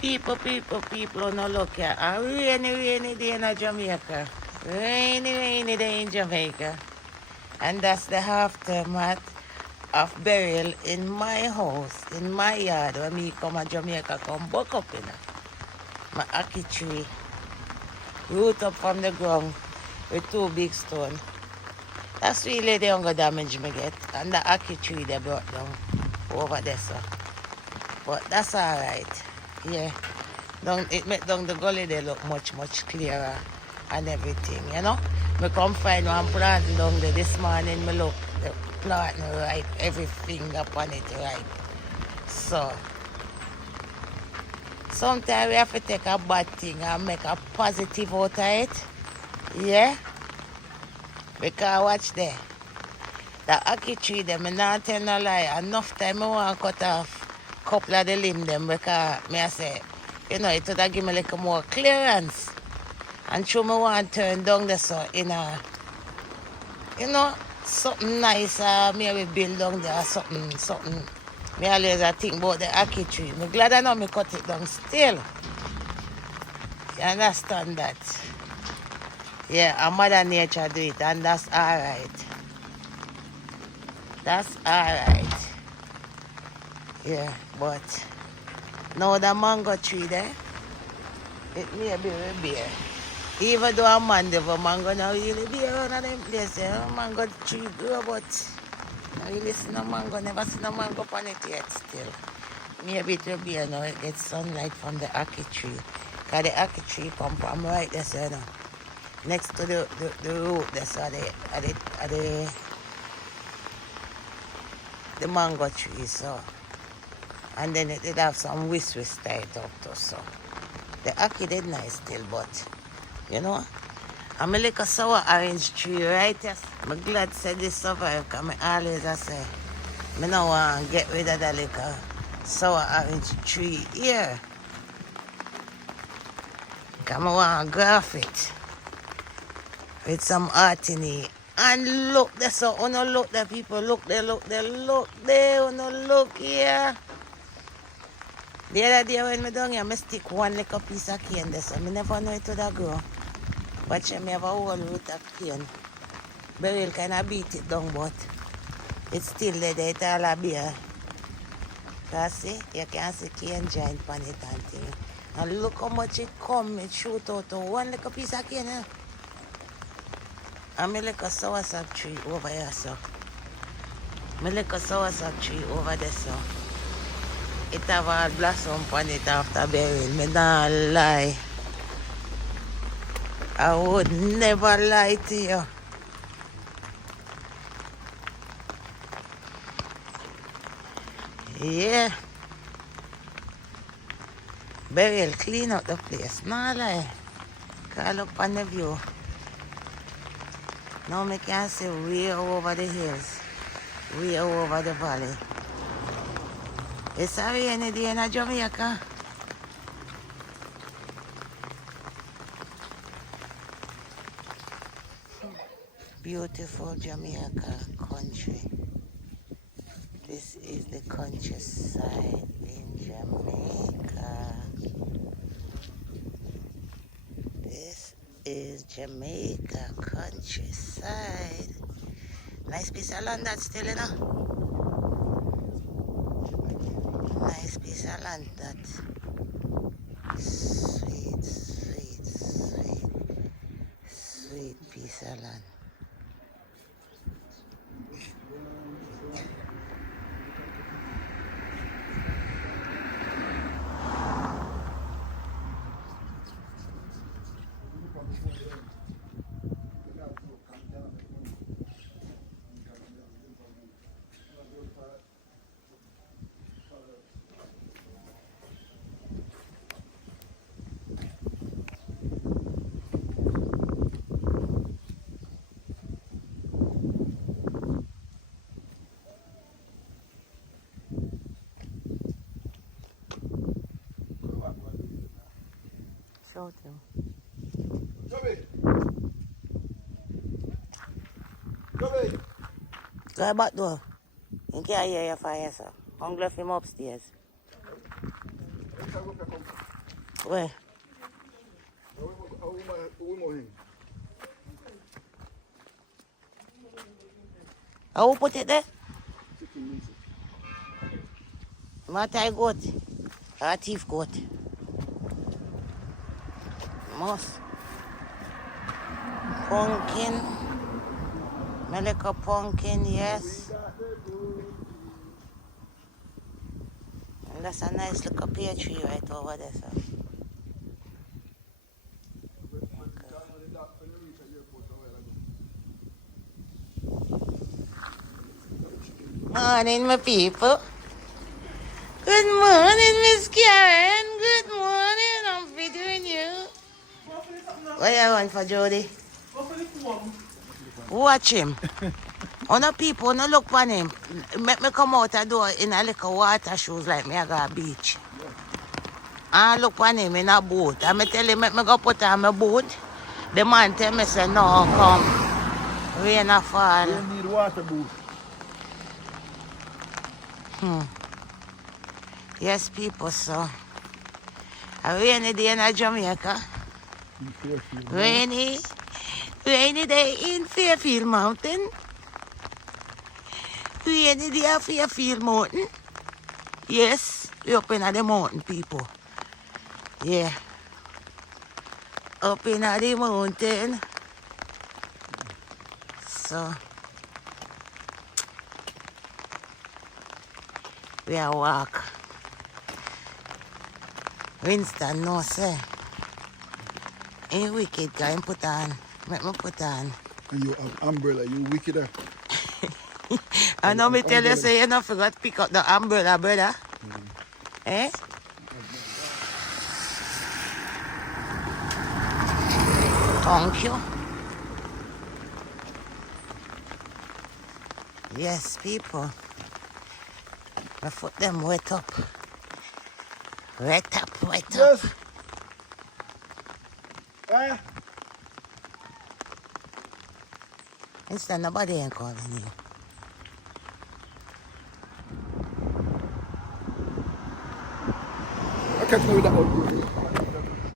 People, no look here. A rainy day in Jamaica. Rainy day in Jamaica. And that's the aftermath of burial in my house, in my yard, when me come to Jamaica, come buck up in my ackee tree, root up from the ground with 2 big stones. That's really the only damage me get. And the ackee tree they brought down over there, so. But that's alright. Yeah. It make down the gully they look much clearer and everything, you know. Me come find one plant down there this morning, me look, the plant ripe, everything upon it ripe. So, sometimes we have to take a bad thing and make a positive out of it. Yeah? Because watch there. The ackee tree them, me not tell no lie. Enough time I want to cut off a couple of the limb them because me I say, you know, it would have give me like more clearance. And so me want to turn down the so in a, you know, something nice, maybe build down there, something. Me always I think about the ackee tree. Me glad I know me cut it down still. You understand that? Yeah, and Mother Nature do it, and that's alright. That's alright. Yeah, but now the mango tree there, it may be a bear. Even though a man never mango now really be around them place, mango tree grow, but I really see no mango, never see no mango on it yet still. Maybe it will be, you know, it gets sunlight from the ackee tree. Because the ackee tree come from right there, so, you know, next to the root, that's the mango tree, so. And then it did have some whisk tied up too, so. The ackee did nice still, but, you know, I'm a little sour orange tree, right? Yes. I'm glad say this survive, because I always say, I don't want to get rid of that little sour orange tree here. Because I want to graft it with some art in it. And look there, so uno look there, people, look there, uno look here. The other day when I down here, I stick one little piece of cane there, so I never know it would grow. But I have a whole root of cane. Burial kind of beat it down, but it's still there, it's all a beer. So see, you can see cane joint on it and thing. And look how much it come, it shoot out to one little piece of cane. And my little soursop tree over here, so. My little soursop tree over there, so. It have all blossom on it after burial. Me not lie. I would never lie to you. Yeah. Burial clean out the place. Not lie. Call up on the view. Now I can see way over the hills. Way over the valley. It's a rainy day in Jamaica. Beautiful Jamaica country. This is the countryside in Jamaica. This is Jamaica countryside. Nice piece of land that's still, you know. Nice piece of land that. Sweet piece of land. Shout him. Go back door. You can't hear your fire, sir. I'm left him upstairs. Where? Who put it there? What I got? A thief goat. Moss. Pumpkin. Melika pumpkin, yes. And that's a nice little pear tree right over there, so. Morning, my people. Good morning, Miss Karen. Good morning. I'm videoing you. What you want for, Jody? Watch him. Other people, no look for him. Make me come out the door in a little water shoes like me I go to beach. I look for him in a boat. I tell him, make me go put on my boat. The man tell me, say, no, come. Rain a fall. You need water boot. Yes, people, so. A rainy day in Jamaica. Rainy day in Fairfield Mountain. Rainy day at Fairfield Mountain. Yes, we up in the mountain, people. Yeah. Up in the mountain. So. We are walk. Winston, no, sir. Ain't wicked, guy. Put on. Make me put on. And you have umbrella, you wickeder. I know me tell you, say you not forgot to pick up the umbrella, brother. Eh? Thank you. Yes, people. My foot them wet up. Wet up, wet up. Yes. Ah. Instead, nobody ain't calling you. I catch me with that one.